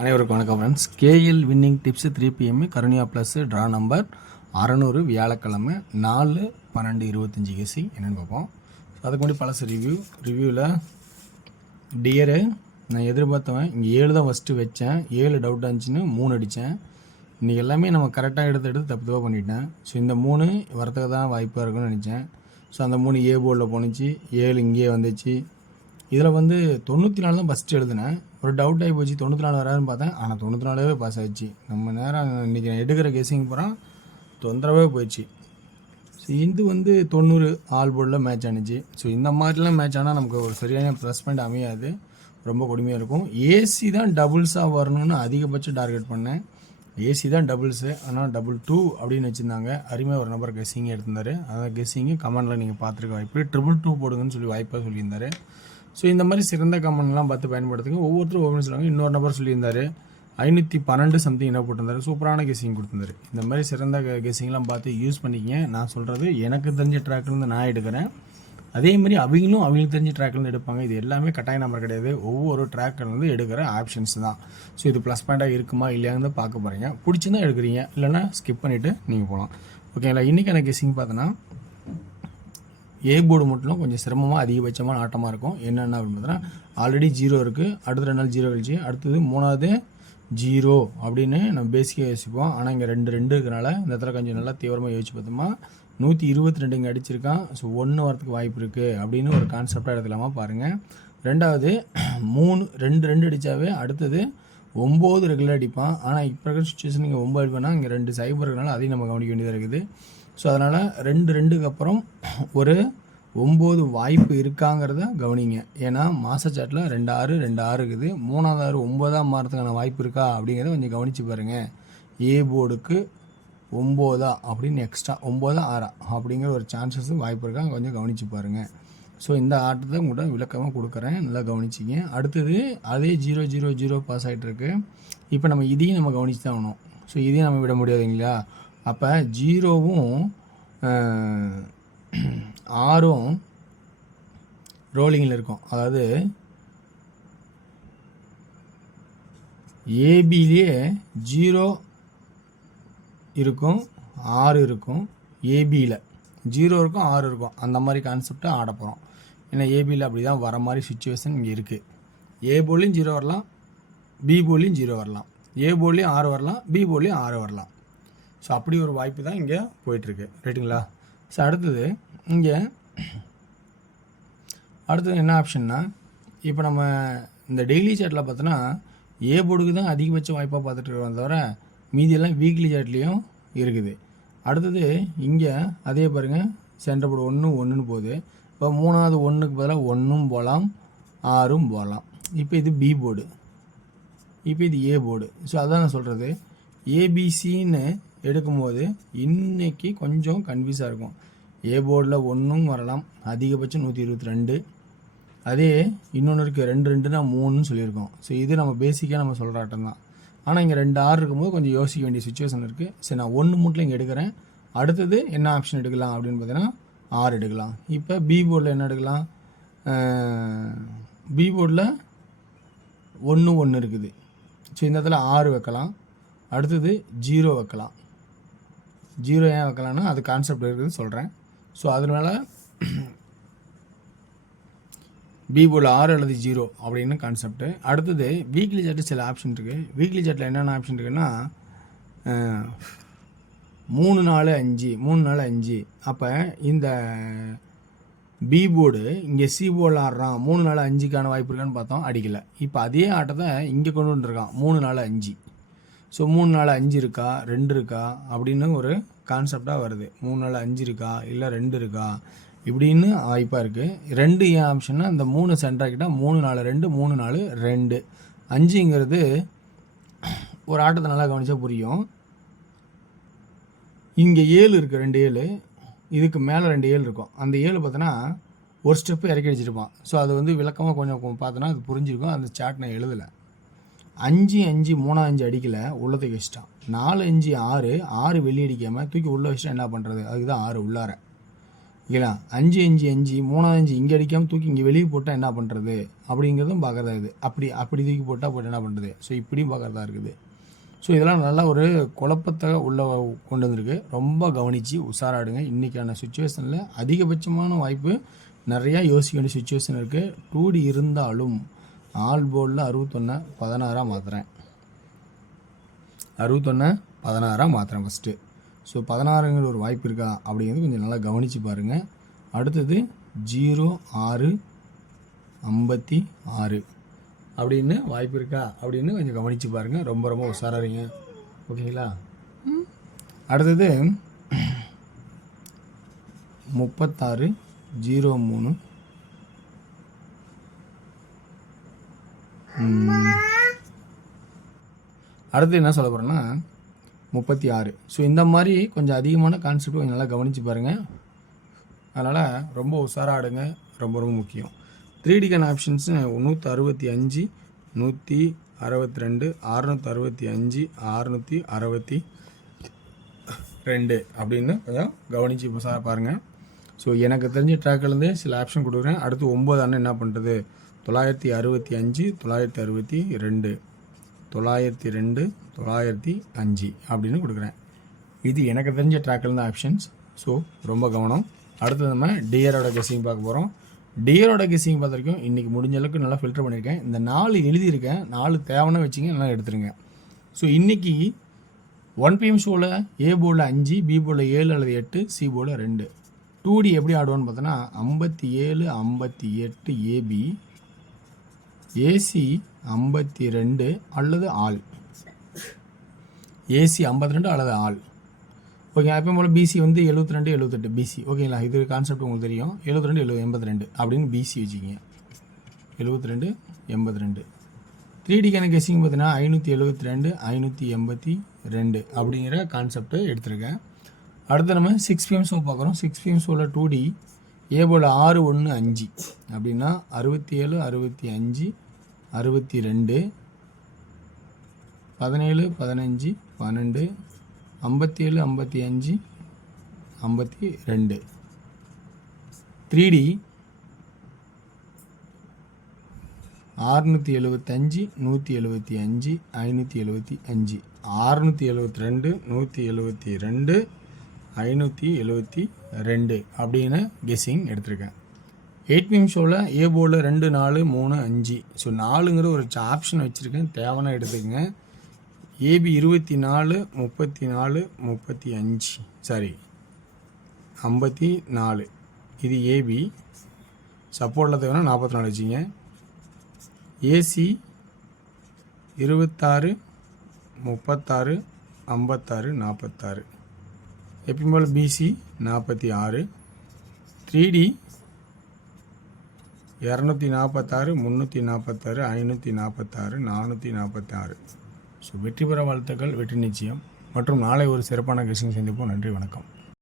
அனைவருக்கும் வணக்கம் friends. KL winning tips 3 PM Karunya plus draw number 600 வியாழக்கிழமை 4/12/25 கேசி என்னென்னு பார்ப்போம். அதுக்கு முன்னாடி பழசு ரிவ்யூவில் டியரு நான் எதிர்பார்த்தவன் இங்கே 7 தான் ஃபஸ்ட்டு வச்சேன். 7 டவுட் இருந்துச்சுன்னு 3 அடித்தேன். இன்றைக்கி எல்லாமே நம்ம கரெக்டாக எடுத்து தப்பு பண்ணிட்டேன். ஸோ இந்த 3 வரத்துக்கு தான் வாய்ப்பாக இருக்குன்னு நினச்சேன். ஸோ அந்த 3 ஏ போர்டில் போணுச்சு, 7 இங்கேயே வந்துச்சு. இதில் 94 தான் ஃபஸ்ட்டு எழுதினேன். ஒரு டவுட் ஆகி போச்சு, 94 வராதுன்னு பார்த்தேன். ஆனால் 94 பாஸ் ஆகிடுச்சு. நம்ம நேரம் இன்றைக்கி நான் எடுக்கிற கெஸிங் போகிறோம் தொந்தரவே போயிடுச்சு. ஸோ இது 90 ஆல் போர்டில் மேட்ச் ஆனிச்சு. ஸோ இந்த மாதிரிலாம் மேட்ச் ஆனால் நமக்கு ஒரு சரியான ப்ளஸ் பாயிண்ட் அமையாது, ரொம்ப கொடுமையாக இருக்கும். ஏசி தான் டபுள்ஸாக வரணும்னு அதிகபட்சம் டார்கெட் பண்ணேன். ஏசி தான் டபுள்ஸு, ஆனால் 2 அப்படின்னு வச்சுருந்தாங்க. அருமையாக ஒரு நம்பர் கெஸ்ஸிங் எடுத்திருந்தார். அதான் கெஸ்ஸிங்கு கமெண்டில் நீங்கள் பார்த்துருக்க வாய்ப்பு 222 போடுங்கன்னு சொல்லி வாய்ப்பாக சொல்லியிருந்தார். ஸோ இந்த மாதிரி சிறந்த கமெண்ட்லாம் பார்த்து பயன்படுத்துங்க. ஒவ்வொருத்தரும் ஒவ்வொரு சொல்லுவாங்க. இன்னொரு நபர் சொல்லியிருந்தார் 512 சம்திங் என்ன போட்டிருந்தாரு, சூப்பரான கெஸ்ஸிங் கொடுத்துருந்தாரு. இந்த மாதிரி சிறந்த கெஸ்ஸிங்லாம் பார்த்து யூஸ் பண்ணிக்கங்க. நான் சொல்கிறது எனக்கு தெரிஞ்ச ட்ராக்லேருந்து நான் எடுக்கிறேன். அதே மாதிரி அவங்களுக்கு தெரிஞ்ச ட்ராக்லேருந்து எடுப்பாங்க. இது எல்லாமே கட்டாய நம்பர் கிடையாது, ஒவ்வொரு ட்ராக்லேருந்து எடுக்கிற ஆப்ஷன்ஸ் தான். ஸோ இது ப்ளஸ் பாயிண்ட்டாக இருக்குமா இல்லையான்னு பார்க்க போகிறீங்க. பிடிச்சிருந்தா எடுக்கிறீங்க, இல்லைனா ஸ்கிப் பண்ணிவிட்டு நீங்கள் போகலாம். ஓகேங்களா. இன்றைக்கான கெஸ்ஸிங் பார்த்தோன்னா ஏ போர்டு மட்டும் கொஞ்சம் சிரமமாக அதிகபட்சமான ஆட்டமாக இருக்கும். என்னென்ன அப்படின்னு பார்த்தோன்னா ஆல்ரெடி 0 இருக்குது, அடுத்த 2 நாள் 0 கழிச்சு, அடுத்தது 3வது 0 அப்படின்னு நம்ம பேசிக்காக யோசிப்போம். ஆனால் இங்கே 2 இருக்கிறனால இந்த இடத்துல கொஞ்சம் நல்லா தீவிரமாக யோசிச்சு பார்த்தோமா 122 இங்கே அடிச்சிருக்கான். ஸோ 1 வரத்துக்கு வாய்ப்பு இருக்குது அப்படின்னு ஒரு கான்செப்டாக எடுத்துக்கலாமா பாருங்கள். ரெண்டாவது 2 அடித்தாவே அடுத்தது 9 ரெகுலர் அடிப்பான். ஆனால் இப்போ இருக்கிற சுச்சுவேஷன் நீங்கள் 9 அடிப்பானா இங்கே 2 சைபர் இருக்கனால அதையும் நம்ம கவனிக்க வேண்டியதாக இருக்குது. ஸோ அதனால் 2க்கு அப்புறம் ஒரு 9 வாய்ப்பு இருக்காங்கிறத கவனிங்க. ஏன்னா மாத சாட்டில் 2-6 இருக்குது. 3வது 9 மாறதுக்கான வாய்ப்பு இருக்கா அப்படிங்கிறத கொஞ்சம் கவனித்து பாருங்கள். ஏ போர்டுக்கு 9 அப்படின்னு எக்ஸ்ட்ரா 9-6 அப்படிங்கிற ஒரு சான்சஸ் வாய்ப்பு இருக்கா கொஞ்சம் கவனித்து பாருங்கள். ஸோ இந்த ஆட்டத்தை கூட விளக்கமாக கொடுக்குறேன், நல்லா கவனிச்சிங்க. அடுத்தது அதே 0-0-0 பாஸ் ஆகிட்டுருக்கு. இப்போ நம்ம இதையும் நம்ம கவனித்து தான் ஆகணும். ஸோ இதையும் நம்ம விட முடியாதுங்களா. அப்போ 0வும் 6ம் ரோலிங்கில் இருக்கும். அதாவது ஏபிலேயே 0 இருக்கும், 6 இருக்கும். ஏபியில் 0 இருக்கும், 6 இருக்கும். அந்த மாதிரி கான்செப்டை ஆட போகிறோம். ஏன்னா ஏபியில் அப்படி தான் வர மாதிரி சுச்சுவேஷன் இங்கே இருக்குது. ஏ போர்ட்லேயும் 0 வரலாம், பி போர்ட்லேயும் 0 வரலாம். ஏ போர்ட்லேயும் 6 வரலாம், பி போர்ட்லேயும் 6 வரலாம். ஸோ அப்படி ஒரு வாய்ப்பு தான் இங்கே போயிட்டுருக்கு. ரைட்டுங்களா. ஸோ அடுத்தது என்ன ஆப்ஷன்னா, இப்போ நம்ம இந்த டெய்லி சாட்டில் பார்த்தோன்னா ஏ போர்டுக்கு தான் அதிகபட்ச வாய்ப்பாக பார்த்துட்டு இருக்கோம், தவிர மீதியெல்லாம் வீக்லி சாட்லேயும் இருக்குது. அடுத்தது இங்கே அதே பாருங்கள், சென்டர் போர்டு 1-1ன்னு போகுது. இப்போ 3வது 1க்கு பதிலாக 1ம் போகலாம், 6ம் போகலாம். இப்போ இது பி போர்டு, இப்போ இது ஏ போர்டு. ஸோ அதான் நான் சொல்கிறது, ஏபிசின்னு எடுக்கும்போது இன்றைக்கி கொஞ்சம் கன்ஃபியூஸாக இருக்கும். ஏ போர்டில் 1ம் வரலாம், அதிகபட்சம் 122. அதே இன்னொன்று இருக்குது 2-2னா 3ன்னு சொல்லியிருக்கோம். ஸோ இது நம்ம பேசிக்காக நம்ம சொல்கிற ஆட்டம் தான். ஆனால் இங்கே 2-6 இருக்கும்போது கொஞ்சம் யோசிக்க வேண்டிய சுச்சுவேஷன் இருக்குது. சரி, நான் 1 மட்டும் இங்கே எடுக்கிறேன். அடுத்தது என்ன ஆப்ஷன் எடுக்கலாம் அப்படின்னு பார்த்தீங்கன்னா 6 எடுக்கலாம். இப்போ பி போர்டில் என்ன எடுக்கலாம், பி போர்டில் 1 இருக்குது. ஸோ இந்த இடத்துல 6 வைக்கலாம். அடுத்தது 0 வைக்கலாம். 0 ஏன் வைக்கலாம்னா அது கான்செப்ட் இருக்குதுன்னு சொல்கிறேன். ஸோ அதனால பி போர்டில் 6 அல்லது 0 அப்படின்னு கான்செப்ட்டு. அடுத்தது வீக்லி சாட்டு சில ஆப்ஷன் இருக்குது. வீக்லி சாட்டில் என்னென்ன ஆப்ஷன் இருக்குன்னா 3-4-5 அப்போ இந்த பி போர்டு இங்கே சி போர்டில் ஆடுறான், 3-4-5க்கான வாய்ப்பு இருக்கான்னு பார்த்தோம், அடிக்கலை. இப்போ அதே ஆட்டத்தை இங்கே கொண்டு வந்துருக்கான் 3-4-5. ஸோ 3-4-5 இருக்கா, 2 இருக்கா அப்படின்னு ஒரு கான்செப்டாக வருது. 3-4-5 இருக்கா, இல்லை 2 இருக்கா இப்படின்னு வாய்ப்பாக இருக்குது. 2 ஏன் ஆப்ஷன்னா இந்த 3 சென்டராக்கிட்டால் 3-4-2, 3-4-2. 5ங்கிறது ஒரு ஆட்டத்தை நல்லா கவனித்தா புரியும். இங்கே 7 இருக்குது, 2 7. இதுக்கு மேலே 2 7 இருக்கும். அந்த 7 பார்த்தோன்னா ஒரு ஸ்டெப்பு இறக்கி அடிச்சிருப்பான். ஸோ அது விளக்கமாக கொஞ்சம் பார்த்தோன்னா அது புரிஞ்சிருக்கும். அந்த சாட் நான் எழுதலை. 5-5 3-5 அடிக்கலை, உள்ளத்துக்கு வச்சிட்டான். 4-5 6 வெளியே அடிக்காமல் தூக்கி உள்ளே வச்சுட்டா என்ன பண்ணுறது, அதுக்கு தான் 6 உள்ளார. ஓகேங்களா 5 5 5 மூணாவது 5 இங்கே அடிக்காமல் தூக்கி இங்கே வெளியே போட்டால் என்ன பண்ணுறது அப்படிங்கிறதும் பார்க்குறதா இது. அப்படி தூக்கி போட்டால் போட்டு என்ன பண்ணுறது. ஸோ இப்படியும் பார்க்குறதா இருக்குது. ஸோ இதெல்லாம் நல்லா ஒரு குழப்பத்தை உள்ள கொண்டு வந்திருக்கு. ரொம்ப கவனித்து உஷாராடுங்க. இன்றைக்கான சுச்சுவேஷனில் அதிகபட்சமான வாய்ப்பு நிறையா யோசிக்க வேண்டிய சுச்சுவேஷன் இருக்குது. 2D இருந்தாலும் ஆல் போர்டில் 61 16 மாற்றுறேன். 61 16 மாற்றுறேன் ஃபஸ்ட்டு. ஸோ 16ங்கிற ஒரு வாய்ப்பு இருக்கா அப்படிங்கிறது கொஞ்சம் நல்லா கவனித்து பாருங்கள். அடுத்தது 0 6 56 அப்படின்னு வாய்ப்பு இருக்கா அப்படின்னு கொஞ்சம் கவனித்து பாருங்கள். ரொம்ப ரொம்ப உஷாராகிறீங்க. ஓகேங்களா. அடுத்தது 36 03 அடுத்து என்ன சொல்ல போகிறேன்னா 36. ஸோ இந்த மாதிரி கொஞ்சம் அதிகமான கான்செப்ட் கொஞ்சம் நல்லா கவனித்து பாருங்கள். அதனால் ரொம்ப உஷாராடுங்க. ரொம்ப ரொம்ப முக்கியம். 3Dக்கான ஆப்ஷன்ஸு 165 162 665 662 அப்படின்னு கொஞ்சம் கவனித்து உஷாராக பாருங்கள். ஸோ எனக்கு தெரிஞ்ச ட்ராக்லேருந்து சில ஆப்ஷன் கொடுக்குறேன். அடுத்து 9 அண்ணன் என்ன பண்ணுறது 965 962 902 905 அப்படின்னு கொடுக்குறேன். இது எனக்கு தெரிஞ்ச ட்ராக்லேருந்து ஆப்ஷன்ஸ். ஸோ ரொம்ப கவனம். அடுத்து நம்ம டியரோட கெஸ்ஸிங் பார்க்க போகிறோம். டியரோட கெஸ்ஸிங் பார்த்த வரைக்கும் இன்றைக்கி முடிஞ்ச அளவுக்கு நல்லா ஃபில்டர் பண்ணியிருக்கேன். இந்த 4 எழுதியிருக்கேன். 4 தேவைன்னு வச்சிங்க நல்லா எடுத்துருங்க. ஸோ இன்றைக்கி 1 PM ஷோவில் ஏ போர்டில் 5 பி போர்டில் 7 அல்லது 8 சி போர்டில் 2. 2D எப்படி ஆடுவோன்னு பார்த்தோன்னா 57 58 ஏபி ஏசி 52 அல்லது ஆல். ஏசி 52 அல்லது ஆல். ஓகே. அப்போ போல் பிசி வந்து 72 78 பிசி. ஓகேங்களா. இது கான்செப்ட் உங்களுக்கு தெரியும். 72 82 அப்படின்னு பிசி வச்சுக்கிங்க. 72 82. 3Dக்கான கெஸ்ஸிங் பார்த்தீங்கன்னா 572 582 அப்படிங்கிற கான்செப்டை எடுத்திருக்கேன். அடுத்து நம்ம 6 PM ஷோ பார்க்குறோம். 6 PM ஷோவில் 2D ஏ போல் 6 1 5 அப்படின்னா 67 65 62 17 15 12 57 55 52. 3D 675 175 575 672 172 572 அப்படின்னு கெஸ்ஸிங் எடுத்திருக்கேன். 8 PM ஷோவில் ஏ போர்டில் 2 4 3 5. ஸோ 4ங்கிற ஒரு ஆப்ஷன் வச்சுருக்கேன். தேவைன்னா எடுத்துக்கங்க. ஏபி 24 34 35 சாரி 54 இது ஏபி. சப்போர்ட்டில் தேவைன்னா 44 வச்சுங்க. ஏசி 26 36 56 46. எப்பயும் போல் பிசி 46. 3D 246 346 546 446. ஸோ வெற்றி பெற வாழ்த்துக்கள். வெற்றி நிச்சயம். மற்றும் நாளை ஒரு சிறப்பான கெஸ்ஸிங் சந்திப்போம். நன்றி, வணக்கம்.